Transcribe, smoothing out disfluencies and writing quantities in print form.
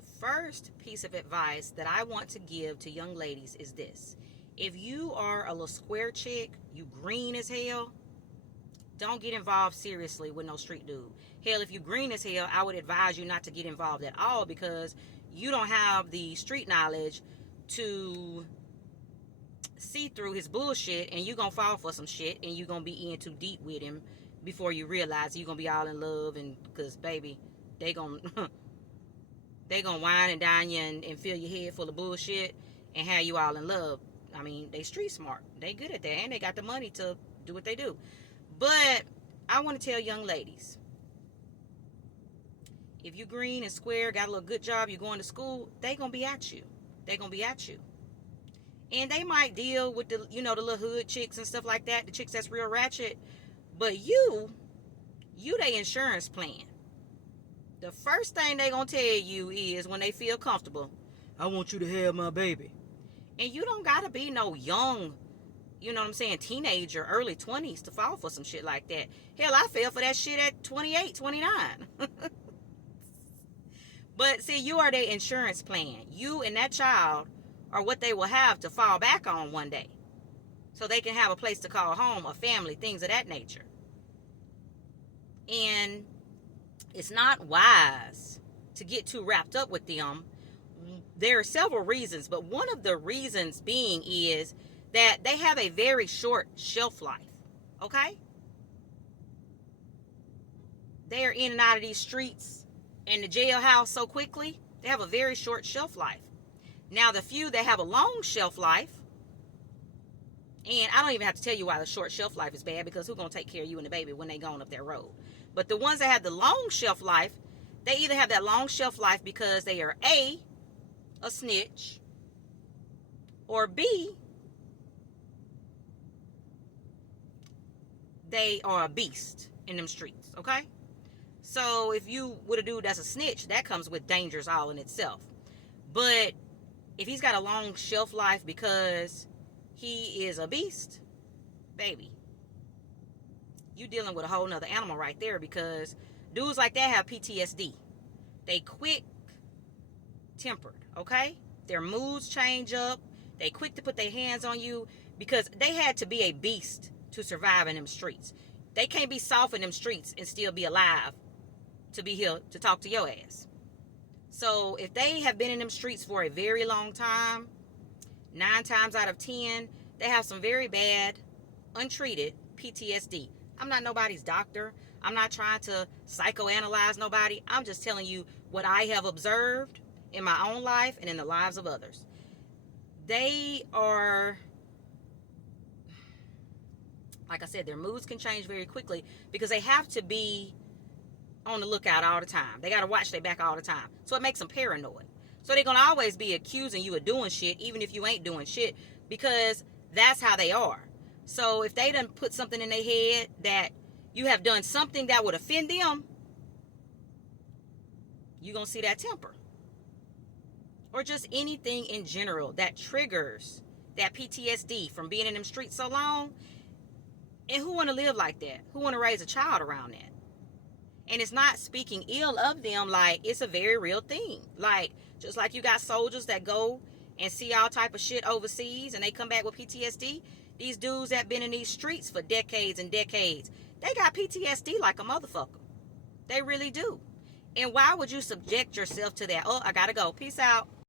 The first piece of advice that I want to give to young ladies is this. If you are a little square chick, you green as hell, don't get involved seriously with no street dude. Hell, if you green as hell, I would advise you not to get involved at all, because you don't have the street knowledge to see through his bullshit, and you gonna fall for some shit, and you gonna be in too deep with him before you realize you gonna be all in love. And because baby, they gonna they gonna wine and dine you and fill your head full of bullshit and have you all in love. I mean, they street smart, they good at that, and they got the money to do what they do. But I want to tell young ladies, if you green and square, got a little good job, you going to school, they gonna be at you. They gonna be at you. And they might deal with the the little hood chicks and stuff like that, the chicks that's real ratchet. But you they insurance plan. The first thing they gonna tell you is, when they feel comfortable, I want you to have my baby. And you don't gotta be no young, teenager, early 20s to fall for some shit like that. Hell, I fell for that shit at 28, 29. But see, you are their insurance plan. You and that child are what they will have to fall back on one day, so they can have a place to call home, a family, things of that nature. And it's not wise to get too wrapped up with them. There are several reasons, but one of the reasons being is that they have a very short shelf life. Okay? They are in and out of these streets and the jailhouse so quickly, they have a very short shelf life. Now, the few that have a long shelf life, and I don't even have to tell you why the short shelf life is bad, because who's going to take care of you and the baby when they going up that road? But the ones that have the long shelf life, they either have that long shelf life because they are A, a snitch, or B, they are a beast in them streets, okay? So if you with a dude that's a snitch, that comes with dangers all in itself. But if he's got a long shelf life because he is a beast, baby, you dealing with a whole nother animal right there, because dudes like that have PTSD. They quick tempered, okay? Their moods change up. They quick to put their hands on you, because they had to be a beast to survive in them streets. They can't be soft in them streets and still be alive to be here to talk to your ass. So if they have been in them streets for a very long time, 9 times out of 10, they have some very bad, untreated PTSD. I'm not nobody's doctor. I'm not trying to psychoanalyze nobody. I'm just telling you what I have observed in my own life and in the lives of others. They are, like I said, their moods can change very quickly because they have to be on the lookout all the time. They got to watch their back all the time. So it makes them paranoid. So they're going to always be accusing you of doing shit, even if you ain't doing shit, because that's how they are. So if they done put something in their head that you have done something that would offend them, you're going to see that temper. Or just anything in general that triggers that PTSD from being in them streets so long. And who want to live like that? Who want to raise a child around that? And it's not speaking ill of them, like, it's a very real thing. Like, just like you got soldiers that go and see all type of shit overseas and they come back with PTSD. These dudes that been in these streets for decades and decades, they got PTSD like a motherfucker. They really do. And why would you subject yourself to that? Oh, I gotta go. Peace out.